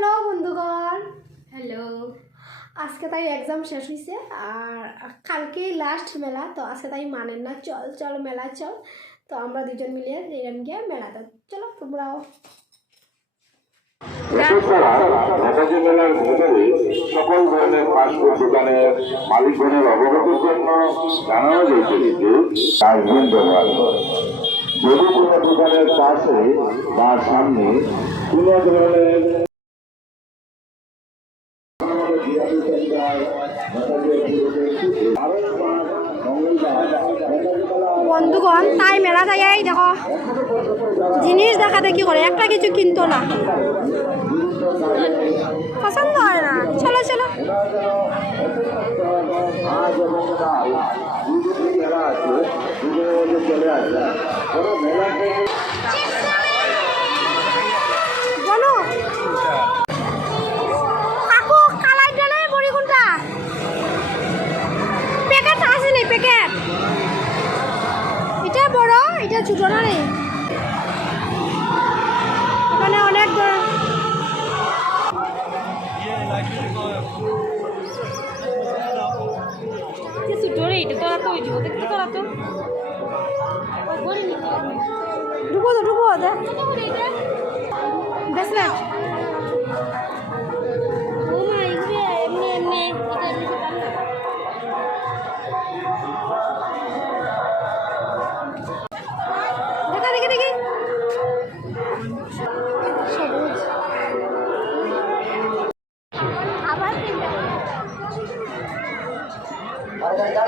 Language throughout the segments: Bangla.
হ্যালো বন্ধুগণ। হ্যালো। আজকে তাই এক্সাম শেষ হয়েছে আর কালকে লাস্ট মেলা তো আজকে তাই মানেন না। চল চল মেলা চল। তো আমরা দুজন মিলিয়ে এরম গিয়ে মেলাতে। চলো তোমরাও। মেলার ভেতরে সকল ধরনের ফাস্টফুড দোকানের মালিকগণের অবগতির জন্য জানানো যে ডাস্টবিন ব্যবহার করে যদি কোনো দোকানের পাশে বা সামনে কোনো ধরনের বন্ধুগণ, তাই মেলা যাই দেখো। জিনিস দেখা দেখি করে? একটা কিছু কিনতো না। পছন্দ হয় না। চলো চলো। চলে বড় এটা ছোট না মানে অনেক ছোটরে এটা তোরা তো ওই জীবতে কি তোরা তো। ঢুকো তো ঢুকো দেখ। ব্রেসলেট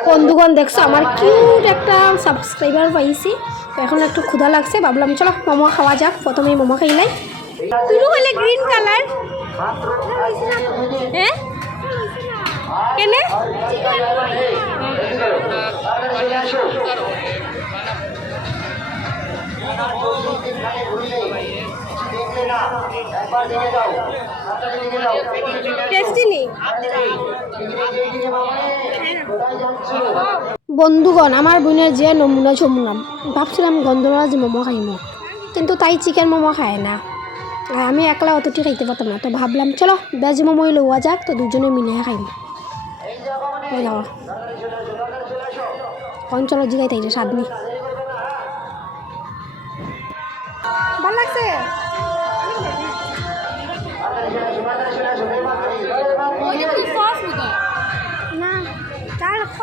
বন্ধুগণ দেখছ আমার কিউট একটা সাবস্ক্রাইবার পাইছি। তো এখন একটু ক্ষুধা লাগছে ভাবলাম চলো মোমো খাওয়া যাক। প্রথমেই মোমো খাইলাই তুলু হলে গ্রিন কালার হ্যাঁ? কেনে? টেস্টি নেই। বন্ধুগণ আমার বোনের যে নমুনা চমুনাম ভাবছিলাম গন্ধরাজ মোমো খাইম কিন্তু তাই চিকেন মোমো খায় না। আর আমি একলা অতটি খাইতে পারতাম না তো ভাবলাম, চলো ভেজ মোমোই লওয়া যাক, তো দুজনে মিলে খাইম কন চলো জিগাই তাই স্বাদ ভালো লাগছে?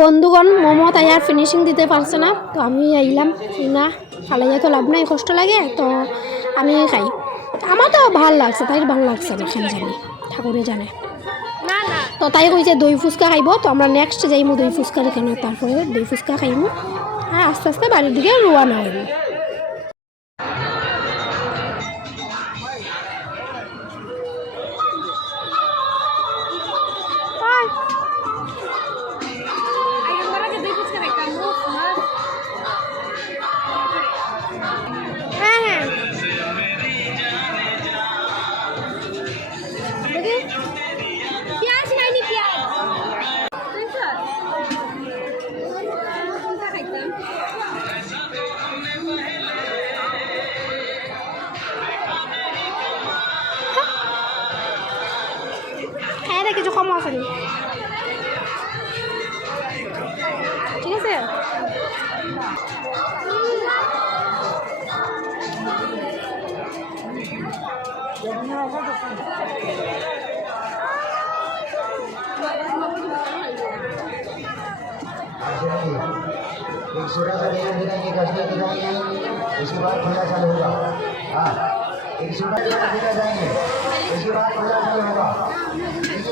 বন্ধুগণ, মোমো তাই আর ফিনিশিং দিতে পারছে না। তো আমি আইলাম না ফালাইয়া তো লাভ নাই, কষ্ট লাগে, তো আমি খাই। আমার তো ভালো লাগছে তাই ভালো লাগছে না খান জানি ঠাকুরে জানে। তো তাই কইছে দই ফুচকা খাইব, তো আমরা নেক্সট যাইমু দই ফুচকা এখানে তারপরে দই ফুচকা খাইমু। আর আস্তে আস্তে বাড়ির দিকে রোয়ানা হইব কিছু কম আছে নি ঠিক আছে एक छोटा सा लेकर दिखाएंगे कश्मीर दिखाएंगे उसके बाद खुला चालू होगा हाँ एक छोटा लेकर दिखा जाएंगे उसके बाद खुला चालू होगा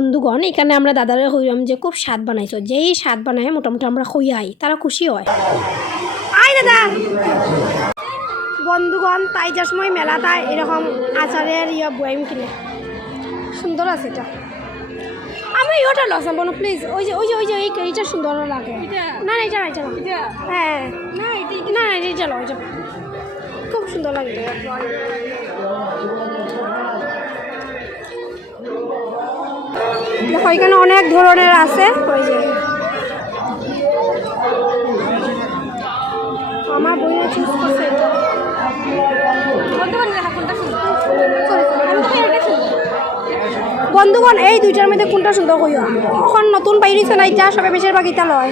বন্ধুগণ এখানে আমরা দাদারা হইলাম যে খুব স্বাদ বানাইছো। যেই স্বাদ বানায় মোটামুটি আমরা হইয়াই তারা খুশি হয়। আয় দাদা! বন্ধুগণ তাই যার সময় মেলাটা এরকম আচারের ইয়া বয়াম কিনে। সুন্দর আছে এটা। আমি ওটা লসাম বলো প্লিজ ওই যে ওই যে ওই যে এই এইটা সুন্দর লাগে। না না এটা না এটা না। হ্যাঁ না এটা না না এটা চলো এটা খুব সুন্দর লাগে দেখো এখানে অনেক ধরনের আছে। ওই যে আমার চুজ করছে বন্ধুগণ এই দুইটার মধ্যে কোনটা সুন্দর হইয়া এখন নতুন বাইরিছে না এটা সবে বেশিরভাগ ইটা লয়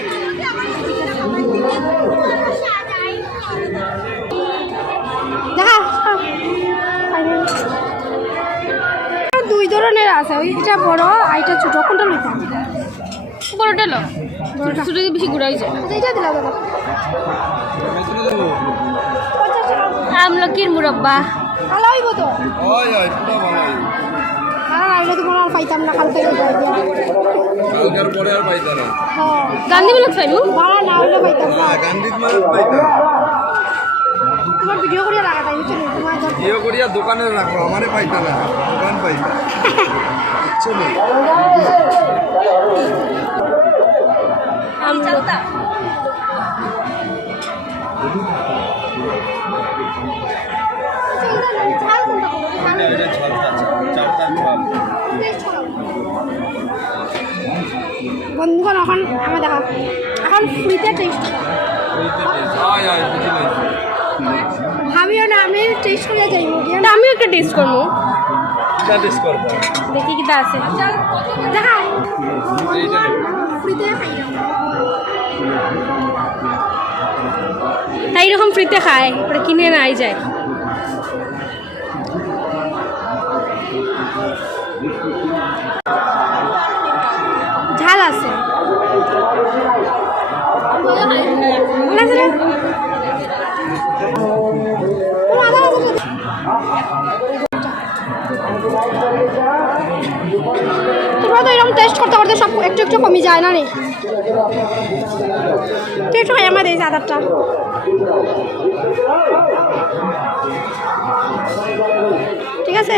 ধরনের আছে ওই এটা বড় আর এটা ছোট কোনটা লইতাম বড়টা লো ছোট বেশি ঘুরা হয়েছে আচ্ছা, এটা দিলাম দাদা আমলকির মুরব্বা। ভালো হইব তো? হয় পুরো ভালো আর আইলে তো পাইতাম না কালকে কালকার পরে আর পাইতা না। হ্যাঁ। গান্ধী মিলত পাইমু না? হইলে পাইতাম না। গান্ধীত মানে পাইতা তোমার ভিডিও করে রাখা ইয়ে করিয়া দোকানে রাখো আমারে পাইতা না দোকান পাইতা। বন্ধুগণ এখন আমার দেখা। এখন ফ্রিতে টেস্ট হয় হয় বুঝি আমি টেস্ট করে যাইব তা আমিও একটা টেস্ট করব। টেস্ট করবা। দেখি কিটা আছে। দেখা। তাই এরকম ফ্রিতে খায় ওটা কিনে নাই যায় ঝাল আছে ভালো আছে না? ও, আদা আছে তো। তোমরা তো এরকম টেস্ট করতে করতে সব একটু একটু কমে যায় না রে? তুই একটু আমার এই আধারটা ঠিক আছে?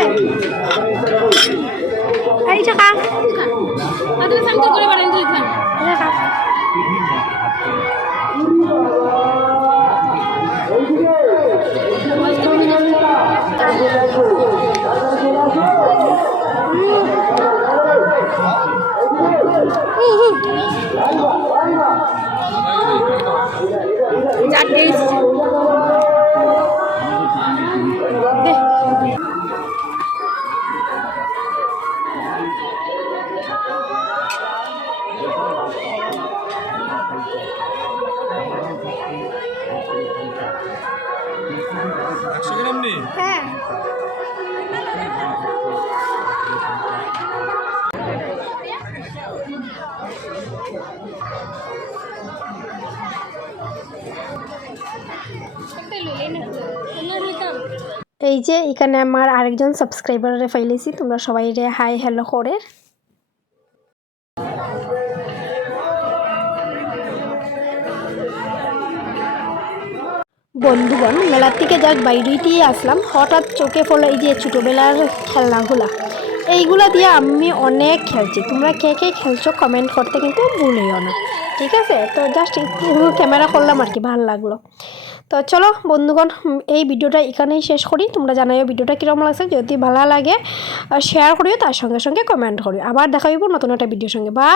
সামনে করে খান খা যা এই যে এখানে আমার আরেকজন সাবস্ক্রাইবারে ফাইলেছি তোমরা সবাই রে হাই হ্যালো করে। বন্ধুগণ, মেলার থেকে যাক বাইরেতেই আসলাম। হঠাৎ চোখে পড়ল এই যে ছোটোবেলার খেলনাগুলা। এইগুলা দিয়ে আমি অনেক খেলছি। তোমরা কে কে খেলছো কমেন্ট করতে কিন্তু ভুলেও না। ঠিক আছে? তো জাস্ট একটু ক্যামেরা করলাম আর কি, ভালো লাগল। তো চলো বন্ধুগণ এই ভিডিওটা এখানেই শেষ করি। তোমরা জানাইও ভিডিওটা কীরকম লাগছে। যদি ভালো লাগে শেয়ার করিও, তার সঙ্গে সঙ্গে কমেন্ট করিও। আবার দেখা হইব নতুন একটা ভিডিওর সঙ্গে। বা